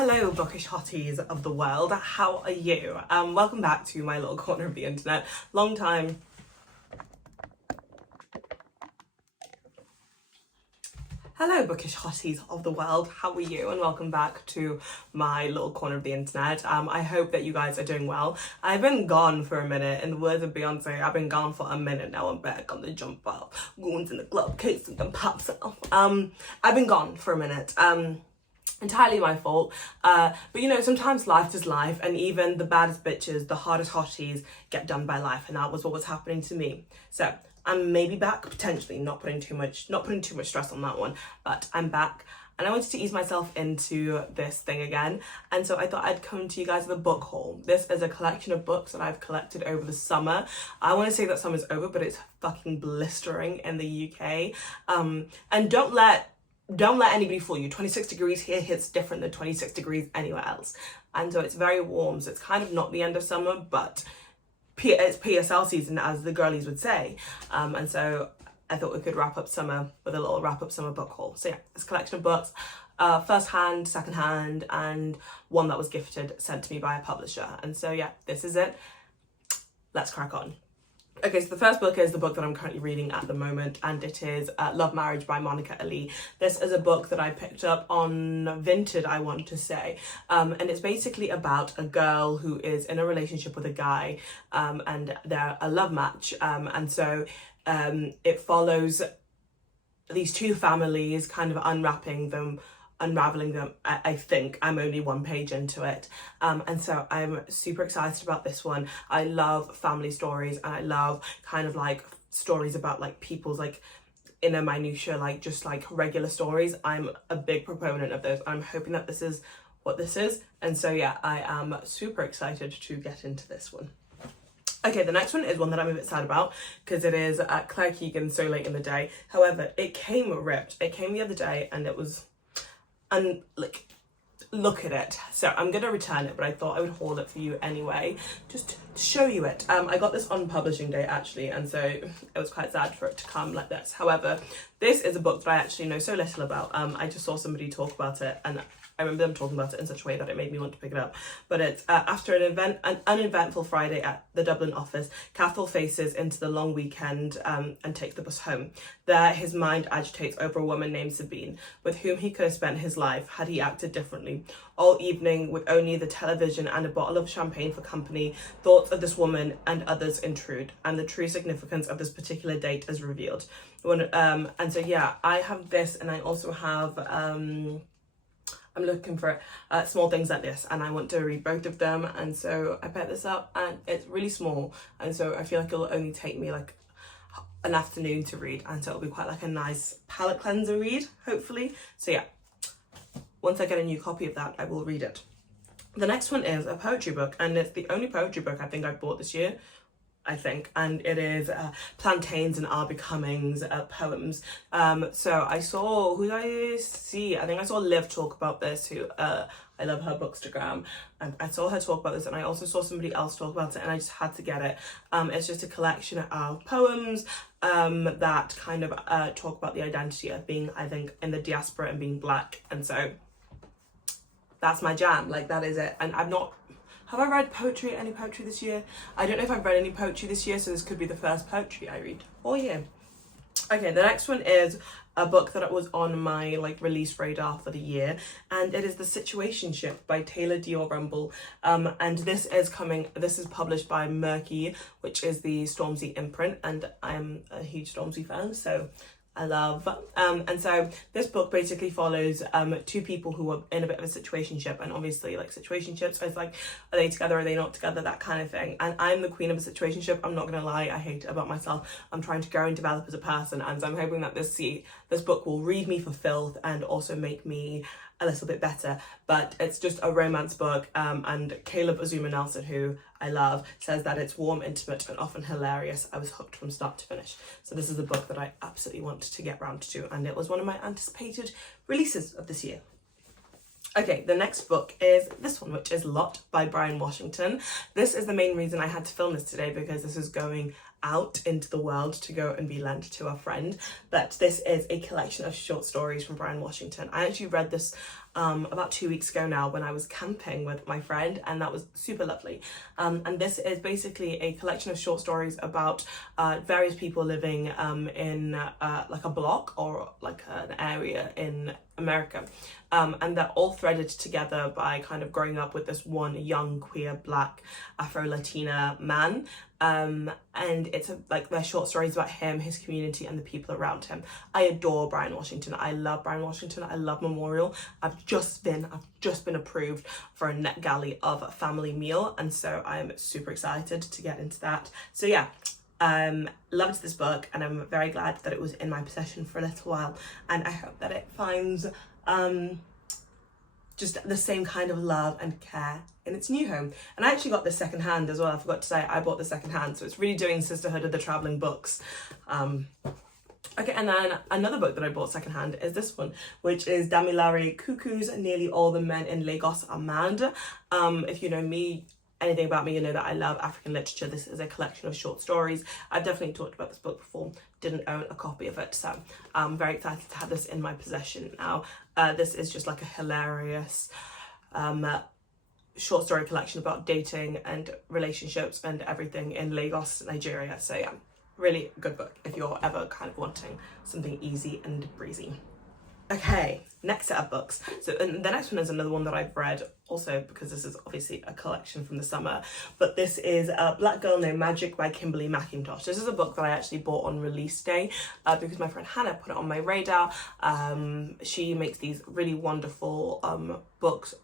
Hello bookish hotties of the world, how are you? Welcome back to my little corner of the internet. Long time. Hello bookish hotties of the world, how are you? And welcome back to my little corner of the internet. I hope that you guys are doing well. I've been gone for a minute. In the words of Beyonce, I've been gone for a minute. Now I'm back on the jump up. Goons in the club, casing and pops out. I've been gone for a minute. Entirely my fault, but you know, sometimes life is life, and even the baddest bitches, the hardest hotties get done by life, and that was what was happening to me. So I'm maybe back, potentially, not putting too much stress on that one, but I'm back, and I wanted to ease myself into this thing again, and so I thought I'd come to you guys with a book haul. This is a collection of books that I've collected over the summer. I want to say that summer's over, but it's fucking blistering in the UK, and don't let anybody fool you. 26 degrees here hits different than 26 degrees anywhere else. And so it's very warm. So it's kind of not the end of summer, but it's PSL season, as the girlies would say. And so I thought we could wrap up summer with a little wrap up summer book haul. So yeah, this collection of books, first hand, second hand, and one that was gifted, sent to me by a publisher. And so yeah, this is it. Let's crack on. Okay, so the first book is the book that I'm currently reading at the moment, and it is Love Marriage by Monica Ali. This is a book that I picked up on Vinted, I want to say, and it's basically about a girl who is in a relationship with a guy, and they're a love match, and so it follows these two families kind of unraveling them. I think I'm only one page into it, and so I'm super excited about this one. I love family stories, and I love kind of like stories about like people's like inner minutiae, like just like regular stories. I'm a big proponent of those. I'm hoping that this is what this is, and so yeah, I am super excited to get into this one. Okay, the next one is one that I'm a bit sad about because it is Claire Keegan, So Late in the Day. However, it came ripped. It came the other day, and it was. And like, look at it. So I'm gonna return it, but I thought I would haul it for you anyway, just to show you it. I got this on publishing day actually, and so it was quite sad for it to come like this. However, this is a book that I actually know so little about. I just saw somebody talk about it, and I remember them talking about it in such a way that it made me want to pick it up. But it's after an uneventful Friday at the Dublin office, Cathal faces into the long weekend and takes the bus home. There, his mind agitates over a woman named Sabine, with whom he could have spent his life had he acted differently. All evening, with only the television and a bottle of champagne for company, thoughts of this woman and others intrude, and the true significance of this particular date is revealed. And so yeah, I have this, and I also have I'm looking for small things like this, and I want to read both of them, and so I picked this up, and it's really small, and so I feel like it'll only take me like an afternoon to read, and so it'll be quite like a nice palette cleanser read, hopefully. So yeah, once I get a new copy of that, I will read it. The next one is a poetry book, and it's the only poetry book I think I've bought this year, and it is Plantains and Are Becoming's poems. So I saw, who did I see? I think I saw Liv talk about this, who I love her bookstagram, and I saw her talk about this, and I also saw somebody else talk about it, and I just had to get it. It's just a collection of poems that kind of talk about the identity of being, I think, in the diaspora and being black, and so that's my jam. Like, that is it. And have I read any poetry this year? I don't know if I've read any poetry this year, so this could be the first poetry I read all year. Okay, the next one is a book that was on my like release radar for the year, and it is The Situationship by Taylor Dior Rumble. And this is published by Murky, which is the Stormzy imprint, and I'm a huge Stormzy fan, so I love. And so this book basically follows two people who are in a bit of a situationship, and obviously like situationships, it's like, are they together, are they not together, that kind of thing. And I'm the queen of a situationship, I'm not gonna lie, I hate it about myself. I'm trying to grow and develop as a person, and so I'm hoping that this book will read me for filth and also make me a little bit better. But it's just a romance book, and Caleb Azuma Nelson, who I love, says that it's warm, intimate, and often hilarious. I was hooked from start to finish. So this is a book that I absolutely want to get round to, and it was one of my anticipated releases of this year. Okay, the next book is this one, which is Lot by Brian Washington. This is the main reason I had to film this today, because this is going out into the world to go and be lent to a friend. But this is a collection of short stories from Brian Washington. I actually read this about 2 weeks ago now when I was camping with my friend, and that was super lovely. And this is basically a collection of short stories about various people living in like a block or like an area in America, and they're all threaded together by kind of growing up with this one young queer black Afro-Latina man, and it's like they're short stories about him, his community, and the people around him. I adore Brian Washington. I love Brian Washington. I love Memorial. I've just been approved for a NetGalley of Family Meal, and so I'm super excited to get into that. So yeah, loved this book, and I'm very glad that it was in my possession for a little while, and I hope that it finds just the same kind of love and care in its new home. And I actually got this secondhand as well. I forgot to say I bought this secondhand, so it's really doing sisterhood of the traveling books. Okay, and then another book that I bought secondhand is this one, which is Damilare Kuku's Nearly All the Men in Lagos Are Mad. If you know me, anything about me, you know that I love African literature. This is a collection of short stories. I've definitely talked about this book before, didn't own a copy of it, so I'm very excited to have this in my possession now. This is just like a hilarious short story collection about dating and relationships and everything in Lagos, Nigeria. So yeah, really good book if you're ever kind of wanting something easy and breezy. Okay, next set of books. So and the next one is another one that I've read also because this is obviously a collection from the summer, but this is Black Girl No Magic by Kimberly McIntosh. This is a book that I actually bought on release day because my friend Hannah put it on my radar. She makes these really wonderful books.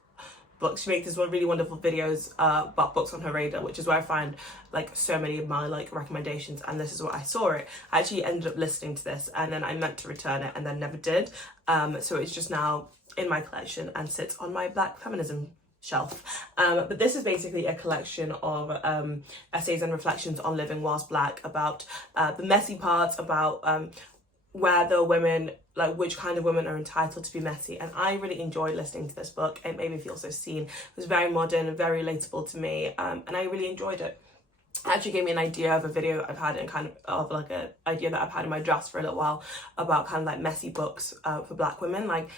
She makes these really wonderful videos about books on her radar, which is where I find like so many of my like recommendations, and this is where I saw it. I actually ended up listening to this, and then I meant to return it and then never did. So it's just now in my collection and sits on my Black feminism shelf. But this is basically a collection of essays and reflections on living whilst Black, about the messy parts, about where the women, like which kind of women are entitled to be messy. And I really enjoyed listening to this book. It made me feel so seen. It was very modern and very relatable to me, and I really enjoyed it. It actually gave me an idea of a video that I've had, and kind of like an idea that I've had in my drafts for a little while about kind of like messy books for Black women, like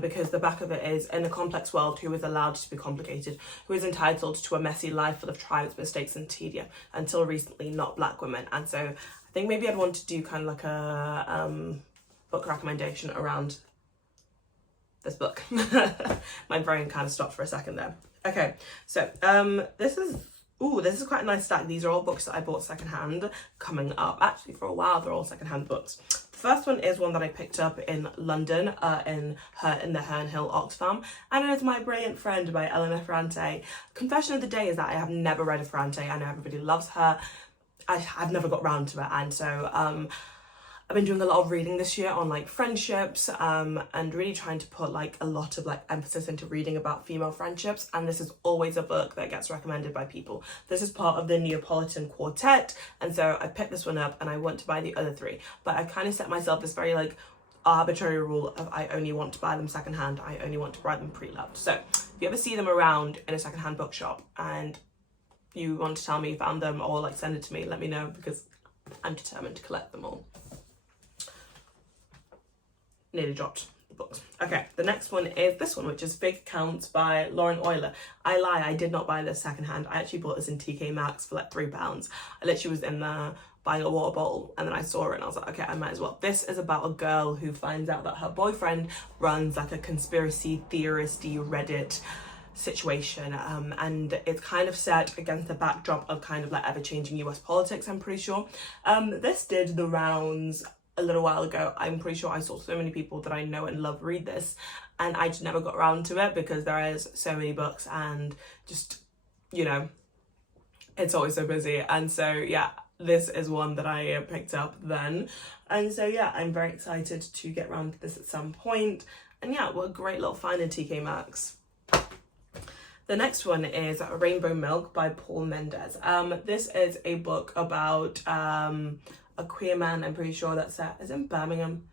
because the back of it is, in a complex world, who is allowed to be complicated, who is entitled to a messy life full of triumphs, mistakes and tedium, until recently not Black women. And so I think maybe I'd want to do kind of like a book recommendation around this book. My brain kind of stopped for a second there. Okay, so this is quite a nice stack. These are all books that I bought secondhand coming up. Actually, for a while, they're all secondhand books. The first one is one that I picked up in London in the Herne Hill Oxfam, and it is My Brilliant Friend by Eleanor Ferrante. Confession of the day is that I have never read a Ferrante. I know everybody loves her. I've never got round to it, and so I've been doing a lot of reading this year on like friendships, and really trying to put like a lot of like emphasis into reading about female friendships, and this is always a book that gets recommended by people. This is part of the Neapolitan Quartet, and so I picked this one up and I want to buy the other three, but I kind of set myself this very like arbitrary rule of I only want to buy them secondhand, I only want to buy them pre-loved. So if you ever see them around in a secondhand bookshop and you want to tell me you found them, or like send it to me, let me know, because I'm determined to collect them all. Nearly dropped the books. Okay, the next one is this one, which is Fake Accounts by Lauren Euler. I lie, I did not buy this secondhand. I actually bought this in TK Maxx for like £3. I literally was in there buying a water bottle, and then I saw it and I was like, okay, I might as well. This is about a girl who finds out that her boyfriend runs like a conspiracy theorist-y Reddit situation, and it's kind of set against the backdrop of kind of like ever-changing US politics, I'm pretty sure. This did the rounds a little while ago. I'm pretty sure I saw so many people that I know and love read this, and I just never got around to it because there is so many books and just, you know, it's always so busy. And so yeah, this is one that I picked up then, and so yeah, I'm very excited to get around to this at some point. And yeah, what a great little find in TK Maxx. The next one is Rainbow Milk by Paul Mendes. This is a book about a queer man, I'm pretty sure that's set, is in Birmingham.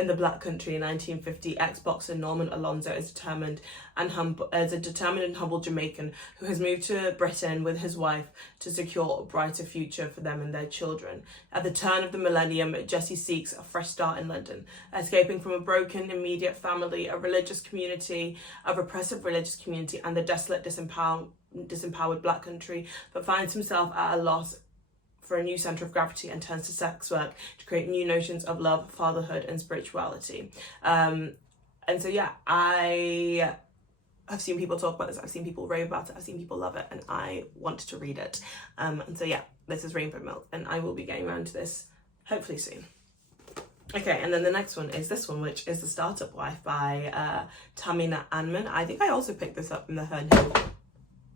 in the Black Country in 1950, ex-boxer Norman Alonzo is a determined and humble Jamaican who has moved to Britain with his wife to secure a brighter future for them and their children. At the turn of the millennium, Jesse seeks a fresh start in London, escaping from a broken immediate family, a repressive religious community, and the desolate, disempowered Black Country, but finds himself at a loss for a new centre of gravity and turns to sex work to create new notions of love, fatherhood, and spirituality. And so yeah, I have seen people talk about this, I've seen people rave about it, I've seen people love it, and I wanted to read it. And so yeah, this is Rainbow Milk, and I will be getting around to this hopefully soon. Okay, and then the next one is this one, which is The Startup Wife by Tamina Anman. I think I also picked this up in the Herne Hill.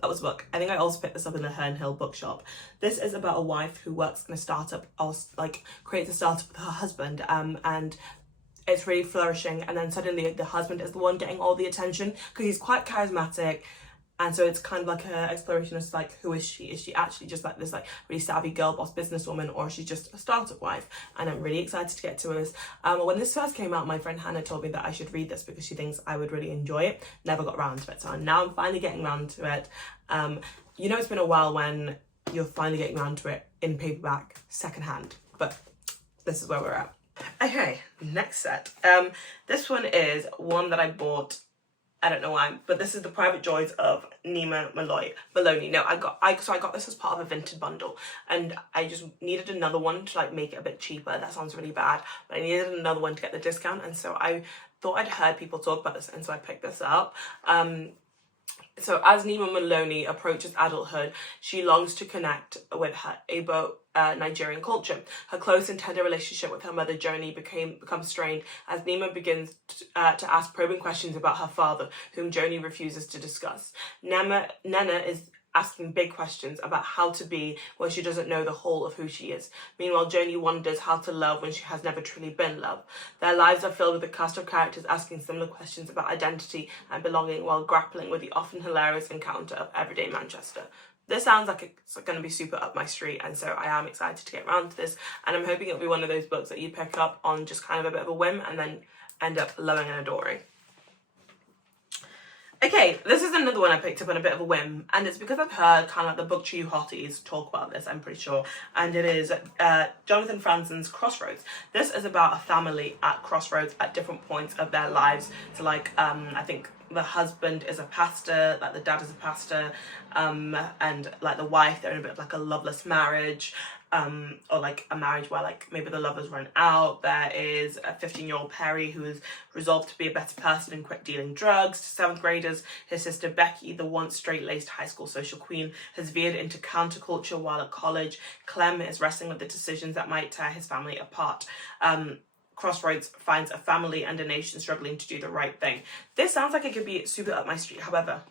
That was a book. I think I also picked this up in the Herne Hill bookshop. This is about a wife who works in a startup, or like creates a startup with her husband, and it's really flourishing. And then suddenly the husband is the one getting all the attention because he's quite charismatic. And so it's kind of like an exploration as like, who is she? Is she actually just like this like really savvy girl boss businesswoman, or is she just a startup wife? And I'm really excited to get to this. When this first came out, my friend Hannah told me that I should read this because she thinks I would really enjoy it. Never got around to it, so now I'm finally getting around to it. You know, it's been a while when you're finally getting around to it in paperback, secondhand, but this is where we're at. Okay, next set. This one is one that I bought, I don't know why, but this is The Private Joys of Nima Maloney. No, I got this as part of a Vinted bundle, and I just needed another one to like make it a bit cheaper. That sounds really bad, but I needed another one to get the discount, and so I thought I'd heard people talk about this, and so I picked this up. So as Nima Maloney approaches adulthood, she longs to connect with her Igbo Nigerian culture. Her close and tender relationship with her mother Joni becomes strained as Nima begins to ask probing questions about her father, whom Joni refuses to discuss. Nana is asking big questions about how to be when she doesn't know the whole of who she is. Meanwhile, Joni wonders how to love when she has never truly been loved. Their lives are filled with a cast of characters asking similar questions about identity and belonging while grappling with the often hilarious encounter of everyday Manchester. This sounds like it's going to be super up my street, and so I am excited to get around to this, and I'm hoping it'll be one of those books that you pick up on just kind of a bit of a whim and then end up loving and adoring. Okay, this is another one I picked up on a bit of a whim, and it's because I've heard kind of like the BookTube hotties talk about this, I'm pretty sure, and it is Jonathan Franzen's Crossroads. This is about a family at crossroads at different points of their lives. So like, I think the husband is a pastor, like the dad is a pastor, and like the wife, they're in a bit of like a loveless marriage, or like a marriage where like maybe the lovers run out. There is a 15-year-old Perry who is resolved to be a better person and quit dealing drugs. To 7th graders, his sister Becky, the once straight-laced high school social queen, has veered into counterculture while at college. Clem is wrestling with the decisions that might tear his family apart. Crossroads finds a family and a nation struggling to do the right thing. This sounds like it could be super up my street, however,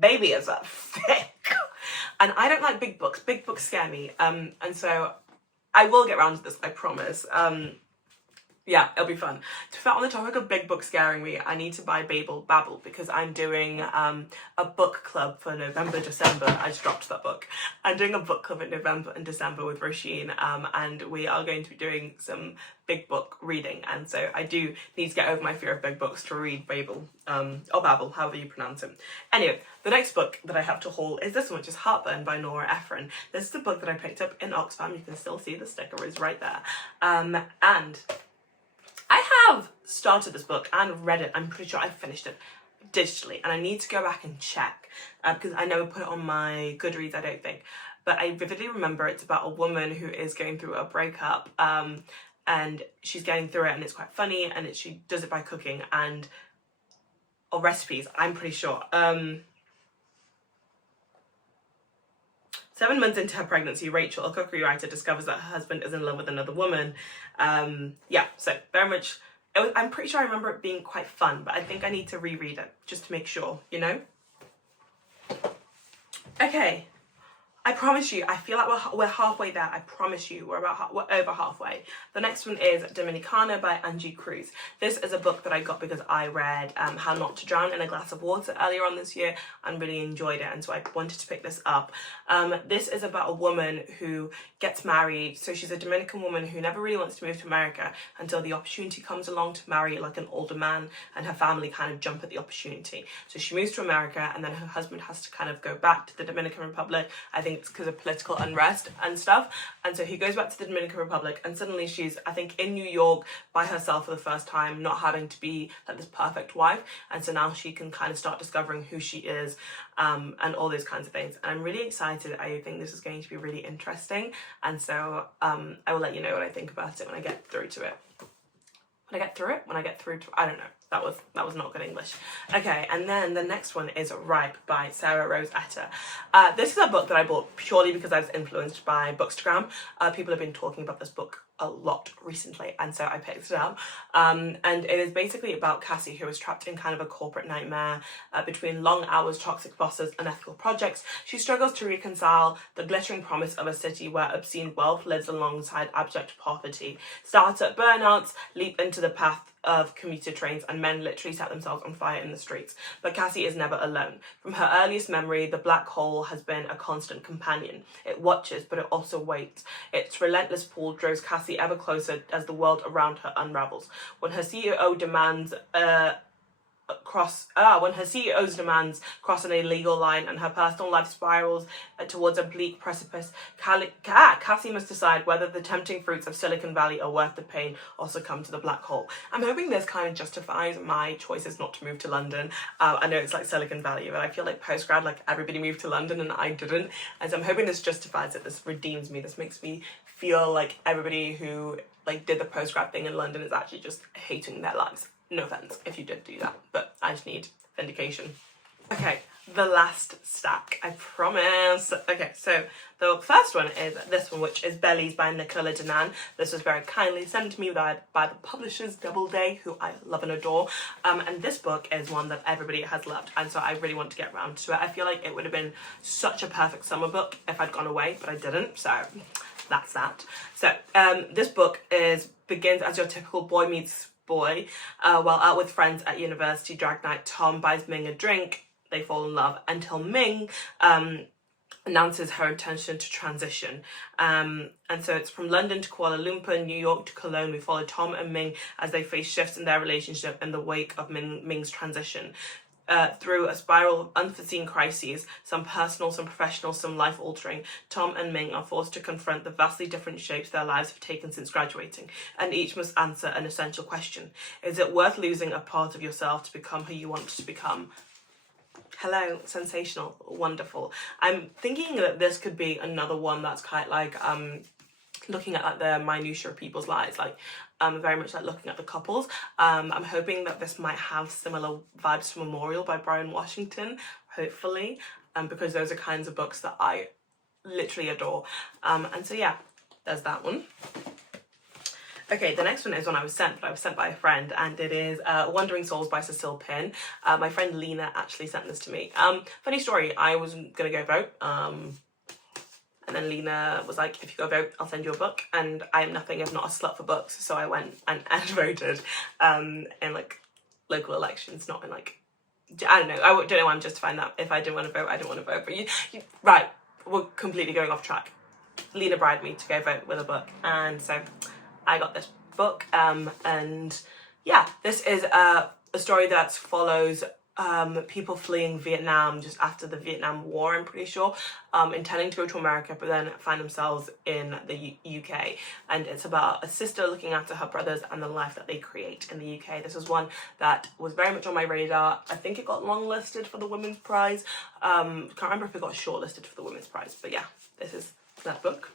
baby, is that thick. And I don't like big books. Big books scare me. And so I will get around to this, I promise. Yeah, it'll be fun. To be on the topic of big books scaring me, I need to buy Babel because I'm doing a book club for November, December. I just dropped that book. I'm doing a book club in November and December with Roisin, and we are going to be doing some big book reading, and so I do need to get over my fear of big books to read Babel, or Babel, however you pronounce it. Anyway, the next book that I have to haul is this one, which is Heartburn by Nora Ephron. This is the book that I picked up in Oxfam. You can still see the sticker is right there. And I have started this book and read it. I'm pretty sure I finished it digitally, and I need to go back and check because I never put it on my Goodreads, I don't think. But I vividly remember it's about a woman who is going through a breakup, and she's getting through it, and it's quite funny, and she does it by cooking or recipes, I'm pretty sure. 7 months into her pregnancy, Rachel, a cookery writer, discovers that her husband is in love with another woman. Yeah, so very much, I'm pretty sure I remember it being quite fun, but I think I need to reread it just to make sure, you know? Okay, I promise you, I feel like we're halfway there. I promise you, we're over halfway. The next one is Dominicana by Angie Cruz. This is a book that I got because I read How Not to Drown in a Glass of Water earlier on this year and really enjoyed it, and so I wanted to pick this up. This is about a woman who gets married. So she's a Dominican woman who never really wants to move to America until the opportunity comes along to marry like an older man, and her family kind of jump at the opportunity. So she moves to America, and then her husband has to kind of go back to the Dominican Republic. I think it's because of political unrest and stuff, and so he goes back to the Dominican Republic, and suddenly she's, I think, in New York by herself for the first time, not having to be like this perfect wife, and so now she can kind of start discovering who she is, and all those kinds of things. And I'm really excited. I think this is going to be really interesting, and so I will let you know what I think about it when I get through to it. I don't know. That was not good English. Okay, and then the next one is Ripe by Sarah Rose Etter. This is a book that I bought purely because I was influenced by Bookstagram. People have been talking about this book a lot recently, and so I picked it up. And it is basically about Cassie, who is trapped in kind of a corporate nightmare between long hours, toxic bosses, and ethical projects. She struggles to reconcile the glittering promise of a city where obscene wealth lives alongside abject poverty. Startup burnouts leap into the path of commuter trains, and men literally set themselves on fire in the streets. But Cassie is never alone. From her earliest memory, the black hole has been a constant companion. It watches, but it also waits. Its relentless pull draws Cassie ever closer as the world around her unravels. When her CEO's demands cross an illegal line, and her personal life spirals towards a bleak precipice, Cassie must decide whether the tempting fruits of Silicon Valley are worth the pain or succumb to the black hole. I'm hoping this kind of justifies my choices not to move to London. I know it's like Silicon Valley, but I feel like post-grad, like everybody moved to London and I didn't. And so I'm hoping this justifies it. This redeems me. This makes me feel like everybody who like did the post-grad thing in London is actually just hating their lives. No offense if you did do that, but I just need vindication. Okay, the last stack, I promise. Okay, so the first one is this one, which is Bellies by Nicola Danan. This was very kindly sent to me by the publishers Doubleday, who I love and adore. And this book is one that everybody has loved, and so I really want to get around to it. I feel like it would have been such a perfect summer book if I'd gone away, but I didn't, so that's that. So this book begins as your typical boy meets boy. While out with friends at university drag night, Tom buys Ming a drink. They fall in love until Ming announces her intention to transition. And so it's from London to Kuala Lumpur, New York to Cologne. We follow Tom and Ming as they face shifts in their relationship in the wake of Ming's transition. Through a spiral of unforeseen crises, some personal, some professional, some life-altering, Tom and Ming are forced to confront the vastly different shapes their lives have taken since graduating, and each must answer an essential question. Is it worth losing a part of yourself to become who you want to become? Hello, sensational, wonderful. I'm thinking that this could be another one that's quite like looking at like the minutiae of people's lives, like very much like looking at the couples. I'm hoping that this might have similar vibes to Memorial by Brian Washington, hopefully, because those are kinds of books that I literally adore. And so yeah, there's that one. Okay, the next one is one I was sent, but I was sent by a friend, and it is Wandering Souls by Cecile Pinn. My friend Lena actually sent this to me. Funny story, I was gonna go vote, and then Lena was like, if you go vote, I'll send you a book. And I am nothing if not a slut for books. So I went and voted in like local elections, not in like, I don't know. I don't know why I'm justifying that. If I didn't want to vote, I didn't want to vote. But right, we're completely going off track. Lena bribed me to go vote with a book. And so I got this book. And yeah, this is a story that follows people fleeing Vietnam just after the Vietnam War, I'm pretty sure, intending to go to America, but then find themselves in the UK. And it's about a sister looking after her brothers and the life that they create in the UK. This is one that was very much on my radar. I think it got longlisted for the Women's Prize. Can't remember if it got shortlisted for the Women's Prize, but yeah, this is that book.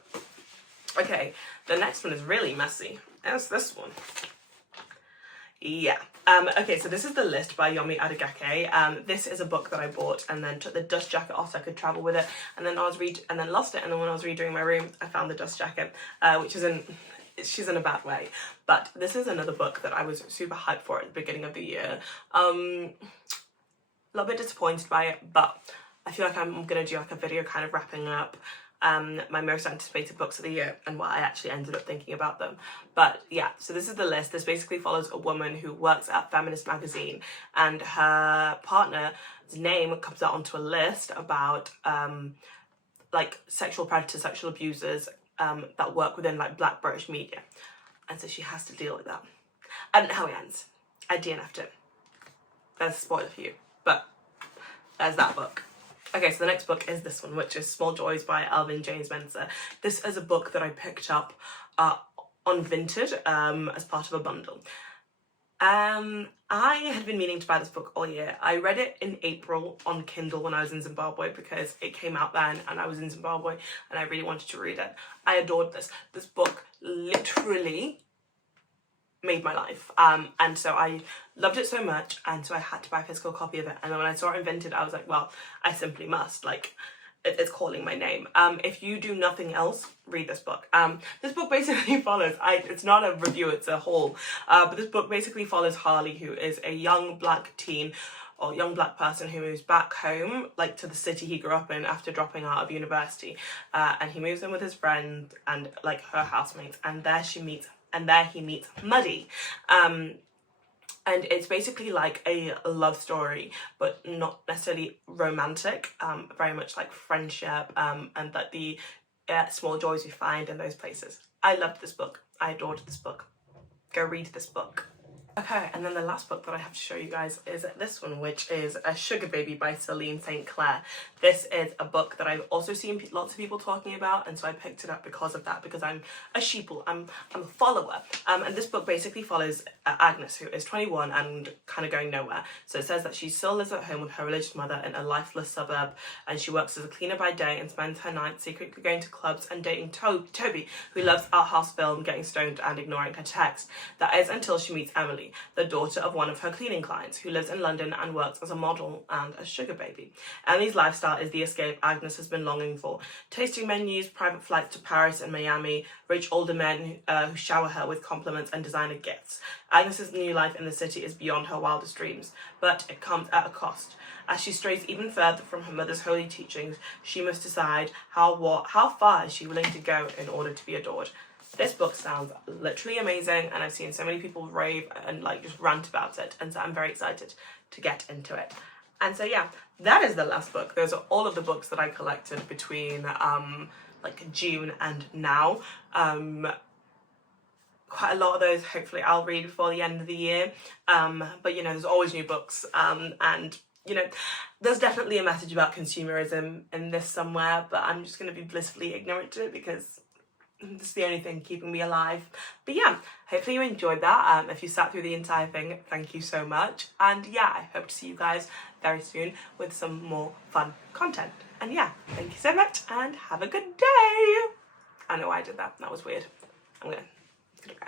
Okay, the next one is really messy. It's this one. Yeah. Okay, so this is The List by Yomi Adegoke. This is a book that I bought and then took the dust jacket off so I could travel with it, and then lost it, and then when I was redoing my room I found the dust jacket, which she's in a bad way. But this is another book that I was super hyped for at the beginning of the year. A little bit disappointed by it, but I feel like I'm gonna do like a video kind of wrapping up my most anticipated books of the year and what I actually ended up thinking about them. But yeah, so this is the list. This basically follows a woman who works at Feminist magazine, and her partner's name comes out onto a list about like sexual predators, sexual abusers that work within like Black British media, and so she has to deal with that. I don't know how it ends. I DNF'd it. There's a spoiler for you, but there's that book. Okay, so the next book is this one, which is Small Joys by Alvin James Mensah. This is a book that I picked up on Vinted as part of a bundle. I had been meaning to buy this book all year. I read it in April on Kindle when I was in Zimbabwe because it came out then and I was in Zimbabwe and I really wanted to read it. I adored this. This book literally made my life, and so I loved it so much, and so I had to buy a physical copy of it. And then when I saw it invented, I was like, well, I simply must, like, it's calling my name. If you do nothing else, read this book. This book basically follows, it's not a review, it's a haul, but this book basically follows Harley, who is a young Black teen or young Black person who moves back home, like to the city he grew up in after dropping out of university, and he moves in with his friend and like her housemates, and there he meets Muddy. And it's basically like a love story, but not necessarily romantic, very much like friendship, and that the small joys we find in those places. I loved this book. I adored this book. Go read this book. Okay, and then the last book that I have to show you guys is this one, which is A Sugar Baby by Celine St. Clair. This is a book that I've also seen lots of people talking about, and so I picked it up because of that, because I'm a sheeple, I'm a follower. And this book basically follows Agnes, who is 21 and kind of going nowhere. So it says that she still lives at home with her religious mother in a lifeless suburb, and she works as a cleaner by day and spends her nights secretly going to clubs and dating Toby, who loves art house film, getting stoned and ignoring her texts. That is until she meets Emily, the daughter of one of her cleaning clients, who lives in London and works as a model and a sugar baby. Emily's lifestyle is the escape Agnes has been longing for. Tasting menus, private flights to Paris and Miami, rich older men who shower her with compliments and designer gifts. Agnes's new life in the city is beyond her wildest dreams, but it comes at a cost. As she strays even further from her mother's holy teachings, she must decide how far is she willing to go in order to be adored. This book sounds literally amazing, and I've seen so many people rave and like just rant about it, and so I'm very excited to get into it. And so yeah, that is the last book. Those are all of the books that I collected between like June and now. Quite a lot of those hopefully I'll read before the end of the year, but you know, there's always new books, and you know, there's definitely a message about consumerism in this somewhere, but I'm just going to be blissfully ignorant to it because this is the only thing keeping me alive. But yeah, hopefully you enjoyed that. If you sat through the entire thing, thank you so much. And yeah, I hope to see you guys very soon with some more fun content. And yeah, thank you so much and have a good day. I know I did that. That was weird. I'm gonna go.